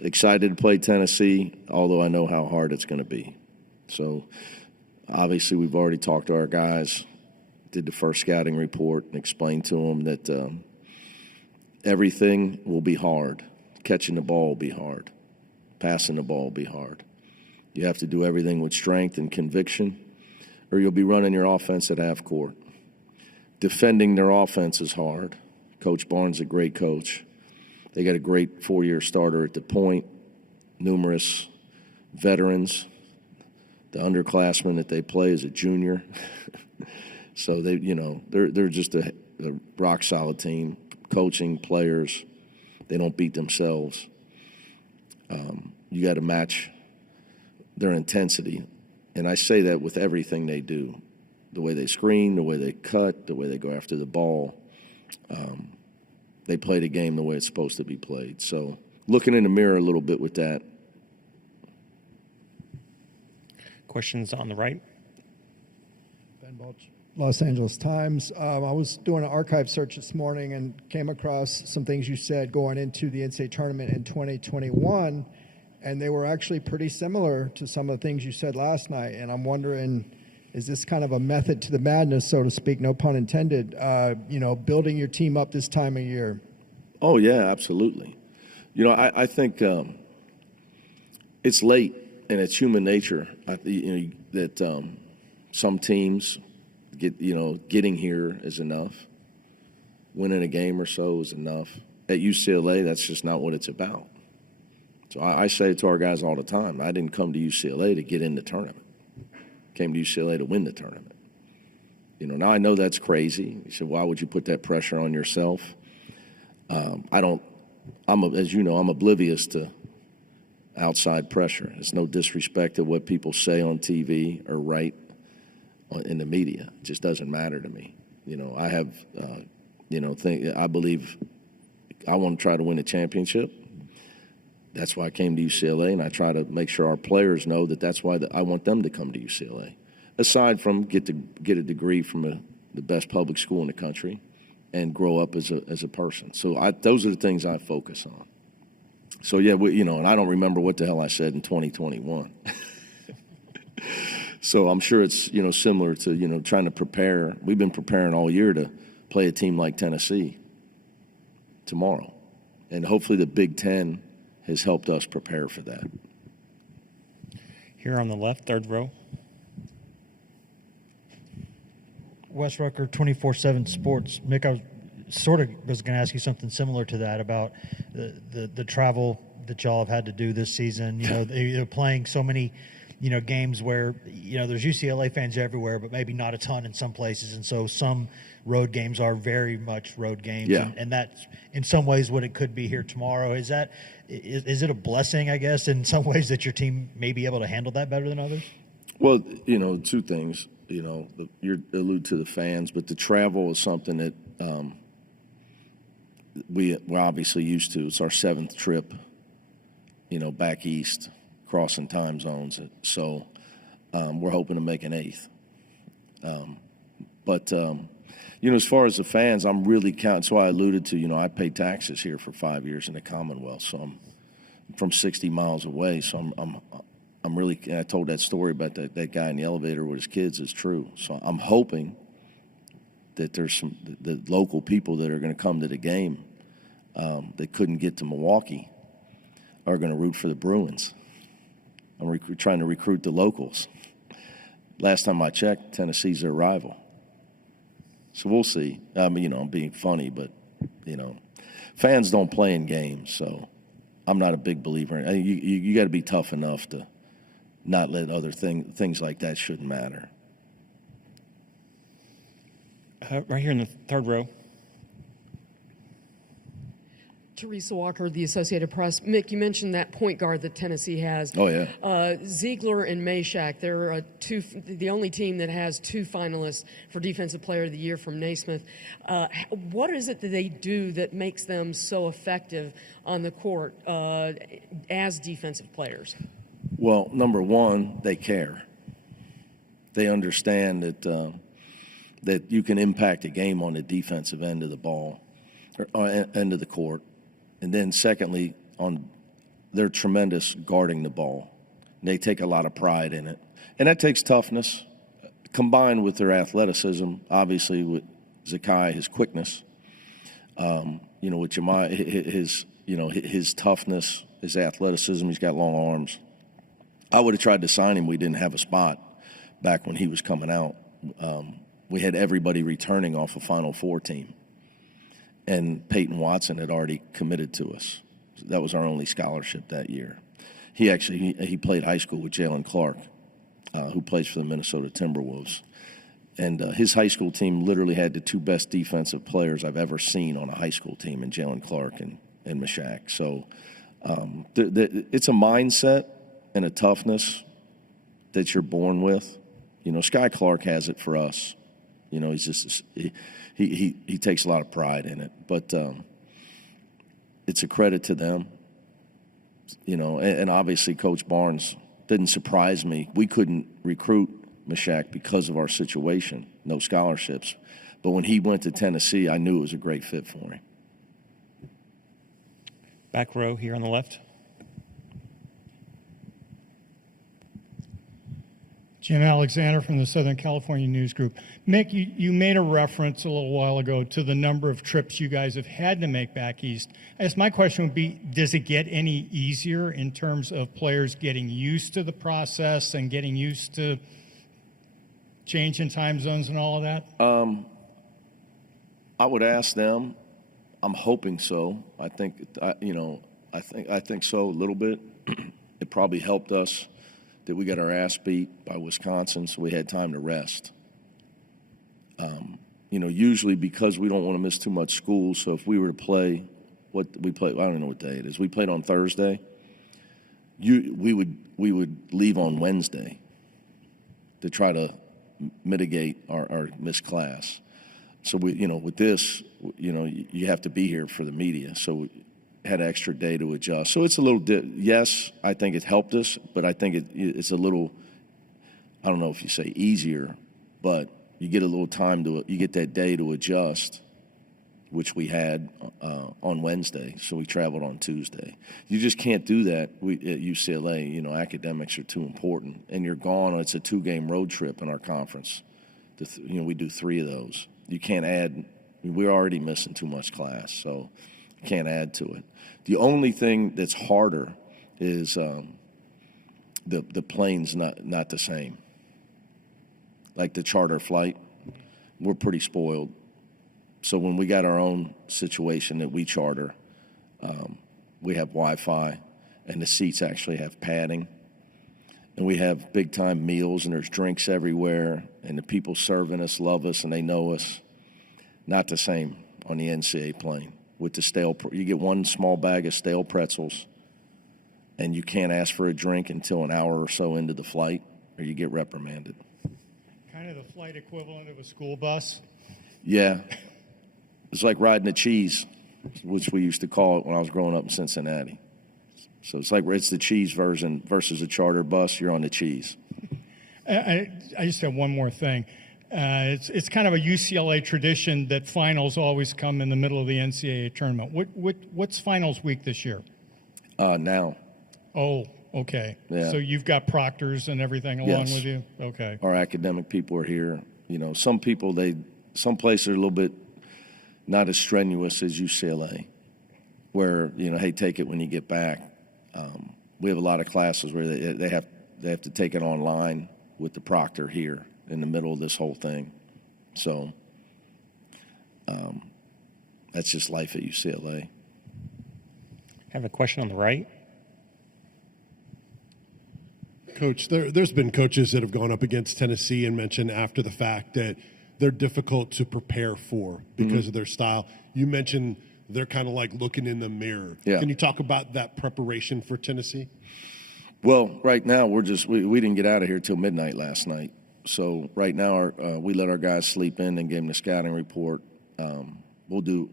excited to play Tennessee, although I know how hard it's going to be. So obviously we've already talked to our guys, did the first scouting report, and explained to them that everything will be hard. Catching the ball will be hard. Passing the ball will be hard. You have to do everything with strength and conviction, or you'll be running your offense at half court. Defending their offense is hard. Coach Barnes is a great coach. They got a great 4-year starter at the point, numerous veterans. The underclassman that they play is a junior. So they're just a rock solid team. Coaching, players, they don't beat themselves. You got to match their intensity. And I say that with everything they do. The way they screen, the way they cut, the way they go after the ball. They play the game the way it's supposed to be played. So looking in the mirror a little bit with that. Questions on the right? Ben Balch, Los Angeles Times. I was doing an archive search this morning and came across some things you said going into the NCAA Tournament in 2021, and they were actually pretty similar to some of the things you said last night. And I'm wondering, is this kind of a method to the madness, so to speak, no pun intended, building your team up this time of year? Oh, yeah, absolutely. I think it's late, and it's human nature that some teams getting here is enough. Winning a game or so is enough. At UCLA, that's just not what it's about. So I say to our guys all the time, I didn't come to UCLA to get in the tournament. Came to UCLA to win the tournament. Now I know that's crazy. You said, why would you put that pressure on yourself? I'm oblivious to outside pressure. It's no disrespect to what people say on TV or write in the media. It just doesn't matter to me. I have, I believe I want to try to win a championship. That's why I came to UCLA, and I try to make sure our players know that that's why I want them to come to UCLA. Aside from get a degree from the best public school in the country and grow up as a person. So those are the things I focus on. So, yeah, and I don't remember what the hell I said in 2021. So I'm sure it's, similar to, trying to prepare. We've been preparing all year to play a team like Tennessee tomorrow. And hopefully the Big Ten has helped us prepare for that. Here on the left, third row. Wes Rucker, 24/7 Sports. Mick, I was going to ask you something similar to that about the travel that y'all have had to do this season. You're playing so many, games where, there's UCLA fans everywhere, but maybe not a ton in some places. And so some road games are very much road games. Yeah. And that's in some ways what it could be here tomorrow. Is it a blessing, I guess, in some ways that your team may be able to handle that better than others? Well, two things. You allude to the fans, but the travel is something that we're obviously used to. It's our 7th trip, back east, crossing time zones. So we're hoping to make an 8th. But as far as the fans, I'm really counting. So I alluded to, I paid taxes here for 5 years in the Commonwealth. So I'm from 60 miles away. So I'm really, and I told that story about that guy in the elevator with his kids is true. So I'm hoping that there's the local people that are going to come to the game that couldn't get to Milwaukee are going to root for the Bruins. I'm trying to recruit the locals. Last time I checked, Tennessee's their rival. So we'll see. I'm being funny, but, fans don't play in games. So I'm not a big believer in it. You got to be tough enough to not let other things like that shouldn't matter. Right here in the third row. Teresa Walker, the Associated Press. Mick, you mentioned that point guard that Tennessee has. Oh, yeah. Ziegler and Meshack, they're the only team that has 2 finalists for Defensive Player of the Year from Naismith. What is it that they do that makes them so effective on the court as defensive players? Well, number one, they care. They understand that you can impact a game on the defensive end of the ball, or end of the court. And then secondly, on they're tremendous guarding the ball. They take a lot of pride in it. And that takes toughness, combined with their athleticism, obviously with Zakai, his quickness, with Jemiah, his toughness, his athleticism. He's got long arms. I would have tried to sign him. We didn't have a spot back when he was coming out. We had everybody returning off a Final Four team. And Peyton Watson had already committed to us. That was our only scholarship that year. He played high school with Jalen Clark, who plays for the Minnesota Timberwolves. And his high school team literally had the two best defensive players I've ever seen on a high school team in Jalen Clark and Mashak. So it's a mindset and a toughness that you're born with. Sky Clark has it for us. He's just he takes a lot of pride in it. But it's a credit to them. And obviously Coach Barnes didn't surprise me. We couldn't recruit Mashak because of our situation, no scholarships. But when he went to Tennessee, I knew it was a great fit for him. Back row here on the left. Jim Alexander from the Southern California News Group. Mick, you made a reference a little while ago to the number of trips you guys have had to make back east. I guess my question would be, does it get any easier in terms of players getting used to the process and getting used to change in time zones and all of that? I would ask them. I'm hoping so. I think so a little bit. It probably helped us that we got our ass beat by Wisconsin, so we had time to rest. Usually because we don't want to miss too much school, so if we were to play, I don't know what day it is. We played on Thursday. We would leave on Wednesday to try to mitigate our missed class. So with this, you have to be here for the media. So we had an extra day to adjust. So it's a little, yes, I think it helped us, but I think it's a little, I don't know if you say easier, but you get a little time you get that day to adjust, which we had on Wednesday. So we traveled on Tuesday. You just can't do that at UCLA. Academics are too important. And you're gone. It's a 2-game road trip in our conference. We do 3 of those. You can't add. We're already missing too much class, so you can't add to it. The only thing that's harder is the plane's not the same. Like the charter flight, we're pretty spoiled. So when we got our own situation that we charter, we have Wi-Fi, and the seats actually have padding. And we have big-time meals, and there's drinks everywhere, and the people serving us love us, and they know us. Not the same on the NCAA plane. With the you get one small bag of stale pretzels, and you can't ask for a drink until an hour or so into the flight, or you get reprimanded. Kind of the flight equivalent of a school bus? Yeah. It's like riding a cheese, which we used to call it when I was growing up in Cincinnati. So it's the cheese version versus a charter bus. You're on the cheese. I just have one more thing. It's kind of a UCLA tradition that finals always come in the middle of the NCAA tournament. What's finals week this year? Now. Oh, okay. Yeah. So you've got proctors and everything along Yes. with you? Okay. Our academic people are here. Some places are a little bit not as strenuous as UCLA, where, hey, take it when you get back. We have a lot of classes where they have to take it online with the proctor here in the middle of this whole thing. So that's just life at UCLA. I have a question on the right. Coach, there's been coaches that have gone up against Tennessee and mentioned after the fact that they're difficult to prepare for because of their style. You mentioned they're kind of like looking in the mirror. Yeah. Can you talk about that preparation for Tennessee? Well, right now we didn't get out of here till midnight last night. So right now we let our guys sleep in and gave them the scouting report. We'll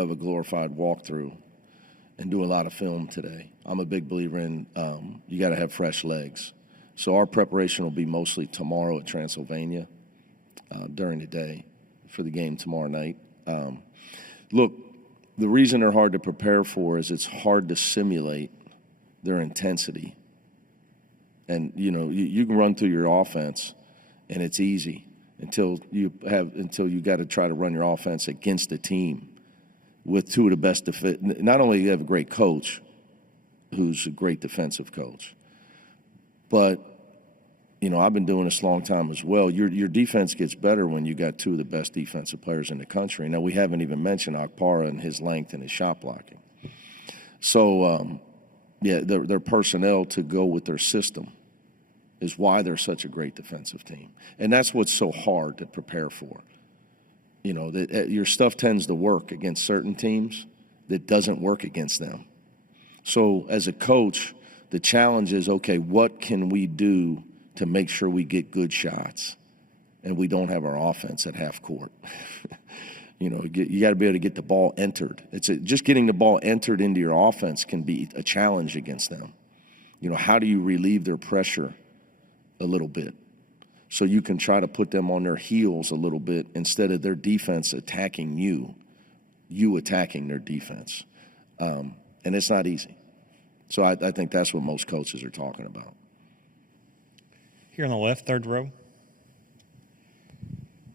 have a glorified walkthrough and do a lot of film today. I'm a big believer in you got to have fresh legs. So our preparation will be mostly tomorrow at Transylvania during the day for the game tomorrow night. Look, the reason they're hard to prepare for is it's hard to simulate their intensity. And, you can run through your offense, and it's easy until you got to try to run your offense against a team with two of the best not only you have a great coach who's a great defensive coach, but I've been doing this a long time as well. Your defense gets better when you got two of the best defensive players in the country. Now, we haven't even mentioned Akpara and his length and his shot blocking. So, their personnel to go with their system is why they're such a great defensive team. And that's what's so hard to prepare for. Your stuff tends to work against certain teams that doesn't work against them. So as a coach, the challenge is, okay, what can we do to make sure we get good shots and we don't have our offense at half court? You got to be able to get the ball entered. Just getting the ball entered into your offense can be a challenge against them. How do you relieve their pressure a little bit so you can try to put them on their heels a little bit instead of their defense attacking you attacking their defense? And it's not easy. So I think that's what most coaches are talking about. Here on the left, third row.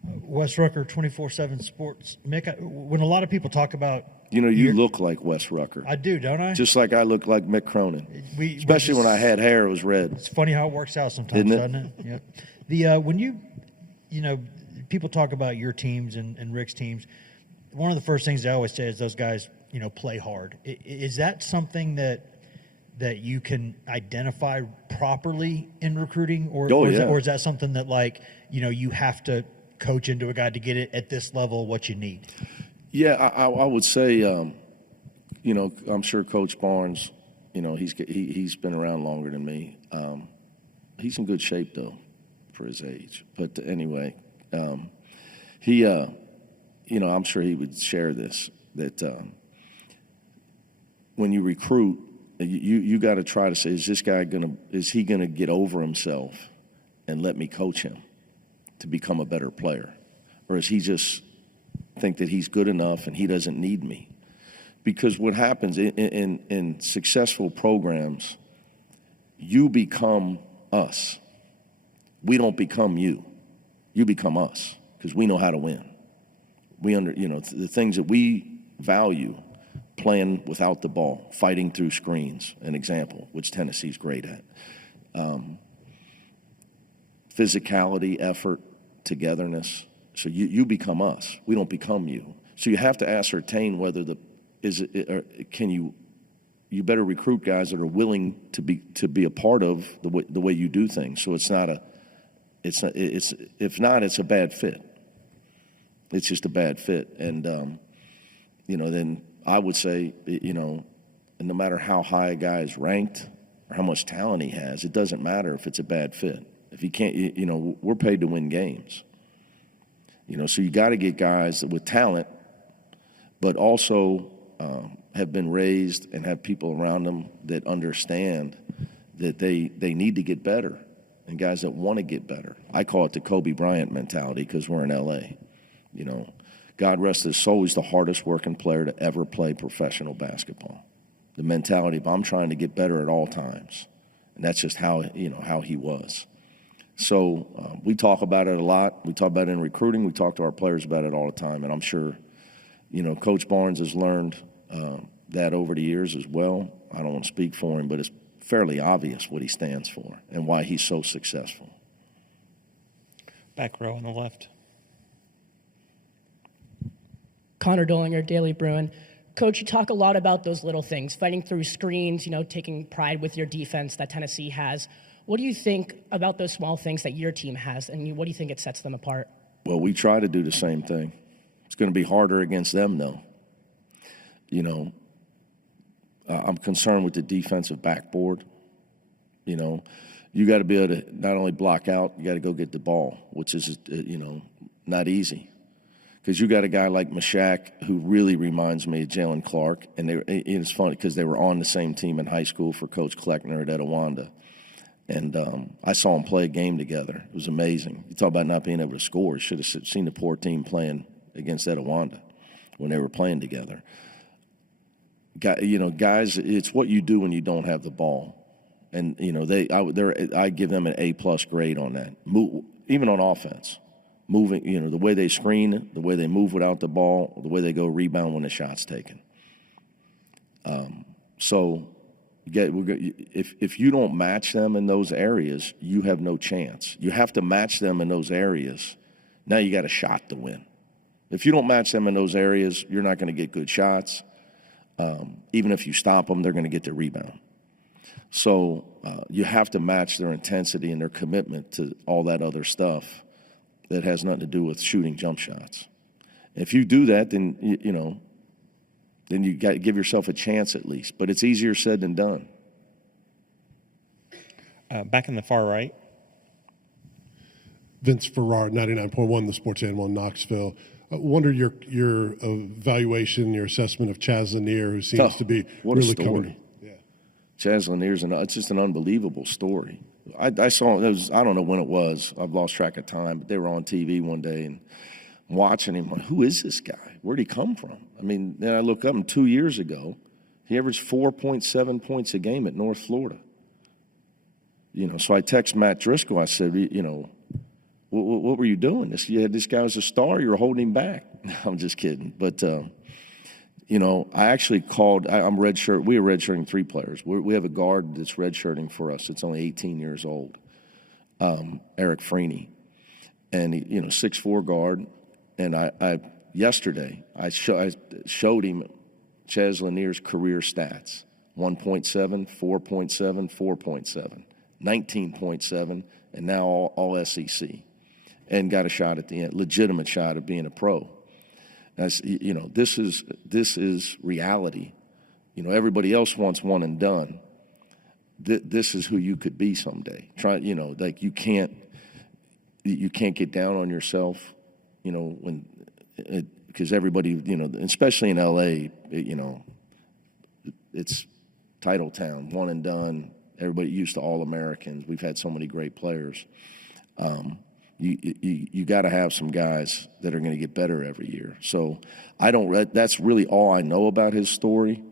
Wes Rucker, 24/7 Sports. Mick, when a lot of people talk about you look like Wes Rucker. I do, don't I? Just like I look like Mick Cronin. Especially when I had hair, it was red. It's funny how it works out sometimes, doesn't it? Yep. When people talk about your teams and Rick's teams, one of the first things they always say is those guys, play hard. Is that something that you can identify properly in recruiting, or is that something that you have to coach into a guy to get it at this level what you need? Yeah, I would say, I'm sure Coach Barnes, he's been around longer than me. He's in good shape though for his age. But anyway, he, I'm sure he would share this, that when you recruit, you got to try to say, is he gonna get over himself and let me coach him to become a better player, or is he just think that he's good enough and he doesn't need me? Because what happens in successful programs, you become us. We don't become you. You become us because we know how to win. The things that we value: playing without the ball, fighting through screens, an example, which Tennessee's great at. Physicality, effort, togetherness. So you become us. We don't become you. So you have to ascertain whether you better recruit guys that are willing to be a part of the way you do things. So it's a bad fit. It's just a bad fit. And then I would say, no matter how high a guy is ranked or how much talent he has, it doesn't matter if it's a bad fit. If he can't, we're paid to win games. So you got to get guys with talent, but also have been raised and have people around them that understand that they need to get better, and guys that want to get better. I call it the Kobe Bryant mentality because we're in L.A. God rest his soul, he's the hardest working player to ever play professional basketball. The mentality of I'm trying to get better at all times, and that's just how he was. So we talk about it a lot. We talk about it in recruiting. We talk to our players about it all the time. And I'm sure, Coach Barnes has learned that over the years as well. I don't want to speak for him, but it's fairly obvious what he stands for and why he's so successful. Back row on the left. Connor Dollinger, Daily Bruin. Coach, you talk a lot about those little things, fighting through screens, taking pride with your defense that Tennessee has. What do you think about those small things that your team has, and what do you think it sets them apart? Well, we try to do the same thing. It's going to be harder against them, though. I'm concerned with the defensive backboard. You got to be able to not only block out, you got to go get the ball, which is, not easy. Because you got a guy like Mashak who really reminds me of Jalen Clark, and it's funny because they were on the same team in high school for Coach Kleckner at Etowanda. And I saw them play a game together. It was amazing. You talk about not being able to score. You should have seen the poor team playing against Etowanda when they were playing together. Guys, it's what you do when you don't have the ball. And, I give them an A+ grade on that. Even on offense. Moving, the way they screen, the way they move without the ball, the way they go rebound when the shot's taken. So if you don't match them in those areas, you have no chance. You have to match them in those areas. Now you got a shot to win. If you don't match them in those areas, you're not going to get good shots. Even if you stop them, they're going to get the rebound. So you have to match their intensity and their commitment to all that other stuff that has nothing to do with shooting jump shots. If you do that, then then you got to give yourself a chance at least. But it's easier said than done. Back in the far right. Vince Ferrar, 99.1, the Sports Animal in Knoxville. I wonder your evaluation, your assessment of Chaz Lanier, who seems to be what really a story. coming. Chaz Lanier's it's just an unbelievable story. I saw I don't know when it was. I've lost track of time, but they were on TV one day and watching him. Who is this guy? Where'd he come from? I mean, then I look up and 2 years ago, he averaged 4.7 points a game at North Florida. So I text Matt Driscoll. I said, what were you doing? This guy was a star. You were holding him back. I'm just kidding. But, I actually called. I'm redshirt. We are redshirting 3 players. We have a guard that's redshirting for us. It's only 18 years old, Eric Freeney. And, 6'4" guard. And yesterday, I showed him Chaz Lanier's career stats. 1.7, 4.7, 4.7, 19.7, and now all SEC. And got a shot at the end, legitimate shot of being a pro. That's, this is reality. Everybody else wants one and done. This is who you could be someday. You can't get down on yourself, because everybody, especially in LA, it's title town, one and done. Everybody used to All-Americans. We've had so many great players. You got to have some guys that are going to get better every year. So that's really all I know about his story.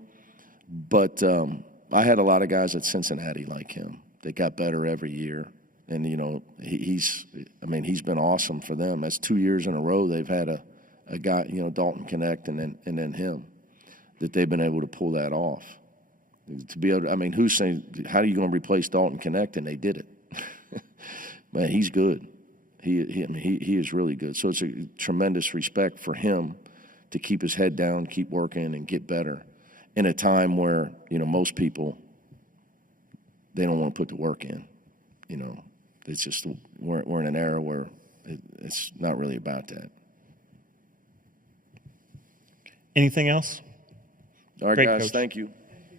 But I had a lot of guys at Cincinnati like him that got better every year. And, he's been awesome for them. That's 2 years in a row they've had a guy, Dalton Connect and then him, that they've been able to pull that off. To be able to, who's saying, how are you going to replace Dalton Connect? And they did it. Man, he's good. He is really good. So it's a tremendous respect for him to keep his head down, keep working, and get better in a time where, most people, they don't want to put the work in. It's just we're in an era where it's not really about that. Anything else? All right, Great, guys, Coach. thank you.